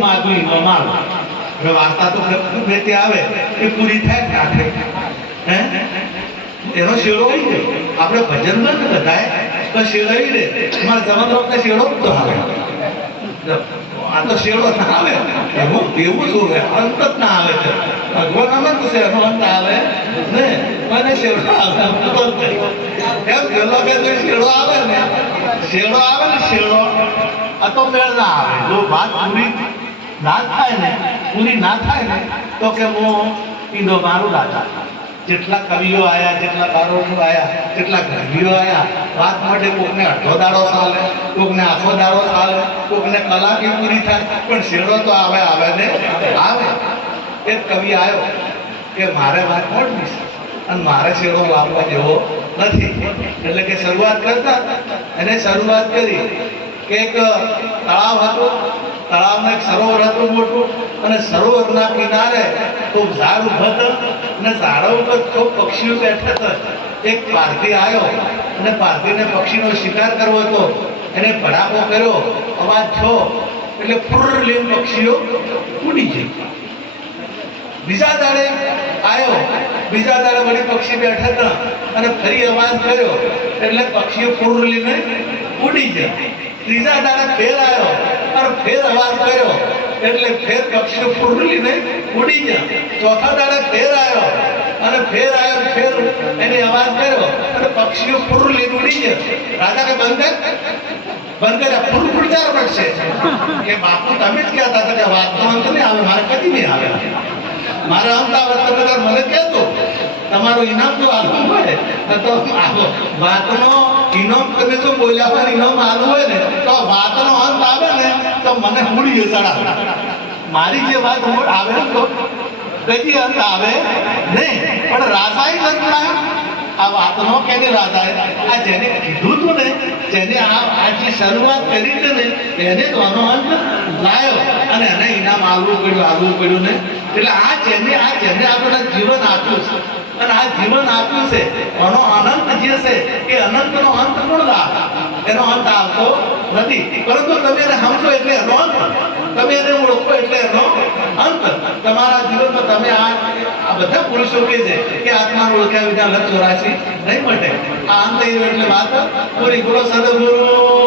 માગું. મારું હવે વાર્તા તો ગમે તે આવે? એ પૂરી થાય કે હે? એનો શેડો હોય ને આપણે ભજન બંધ બધાય તો શેડાવી દે મારે જમણ વખતે શેડો જ તો આવે. આ તો શેડો ના આવે. એવું એવું જ હોય. અંત જ ના આવે છે. ભગવાન આમાં તો શેડો અંત આવે ને? મને શેડો આવે? એમ પેલો કે શેડો આવે ને? શેડો આવે ને શેડો આ તો મેળ ના આવે. જો વાત પૂરી ના થાય ને પૂરી ના થાય ને, તો કે હું ઈંડો મારું રાજા. જેટલા કવિઓ આયા, જેટલા બારોટો આયા, જેટલા ગરબીઓ આયા, વાત માટે કોકને અડધો દાડો ચાલે, કોકને આખો દાડો ચાલે, કોકને કલાકી પૂરી થાય, પણ શેરો તો આવે આવે ને, આવે. એક કવિ આવ્યો કે મારે વાત મોડવી છે, અને મારે શેરો વાપવા જેવો નથી. એટલે કે શરૂઆત કરતા, એને શરૂઆત કરી કે એક તળાવ હતું તળાવમાં એક સરોવર હતું મોટું અને સરોવરના કિનારે ખૂબ ઝાડ ઊભા હતા અને ઝાડા ઉપર ખૂબ પક્ષીઓ બેઠા હતા. એક પારધી આવ્યો અને પારધીને પક્ષીનો શિકાર કરવો હતો. એને ભડાકો કર્યો, અવાજ થયો, એટલે ફુર લીમ પક્ષીઓ ઉડી ગઈ. બીજા દાડે આવ્યો, બીજા દાડે વળી પક્ષી બેઠા હતા અને ફરી અવાજ કર્યો, એટલે પક્ષીઓ ફુરલીને ઉડી ગયા. ત્રીજા દાડે ફેર આવ્યો અને ફેર અવાજ કર્યો, એટલે ફેર પક્ષીઓ ફુરલીને ઉડી ગયા. ચોથા દાડે ફેર આવ્યો. અને ફેર આવ્યો, ફેર એને અવાજ કર્યો. અને પક્ષીઓ ફુરલીને ઉડી ગયા. રાજા કે, બંધ બંધ કર્યા ફૂલ ફૂલ ચાર પડશે? કે બાપુ, તમે જ કહેતા હતા કે વાતનો અંત નહીં આવે, મારે કદી નહીં આવે. મારા અંત આવે તો બધા મને કહેતો તમારું ઇનામ જો આપવું હોય. તો આવો વાતનો ઇનામ તમે જો બોલ્યા ઇનામ આલવું હોય ને, તો વાતનો અંત આવે. મને મૂડી સડા મારી જે વાત મૂળ આવે તો કદી અંત આવે નહીં. પણ અંત લાયો આ વાતનો કેને રાજાએ. આ જેને કીધું તું ને, જેને આ આ શરૂઆત કરી છે ને, એને તો આનો અંત લાયો. અને એને ઇનામ આવવું પડ્યું આવવું પડ્યું ને. એટલે આ જેને આ જેને આપણે જીવન આપ્યું છે. અને આ જીવન આપ્યું છે આનો અનંત જે છે, એ અનંતનો અંત કોણ લાવે? એનો અંત આવતો નથી. પરંતુ તમે એને સમજો એટલે એનો અંત. તમે એને ઓળખો એટલે એનો અંત. તમારા જીવનમાં તમે આ આ બધા પુરુષો કે છે કે આત્માને ઓળખ્યા વિના લક્ષ ચોરાશી. નહીં મળે આ અંત એટલે વાત. પૂરી બોલો, સદગુરુ.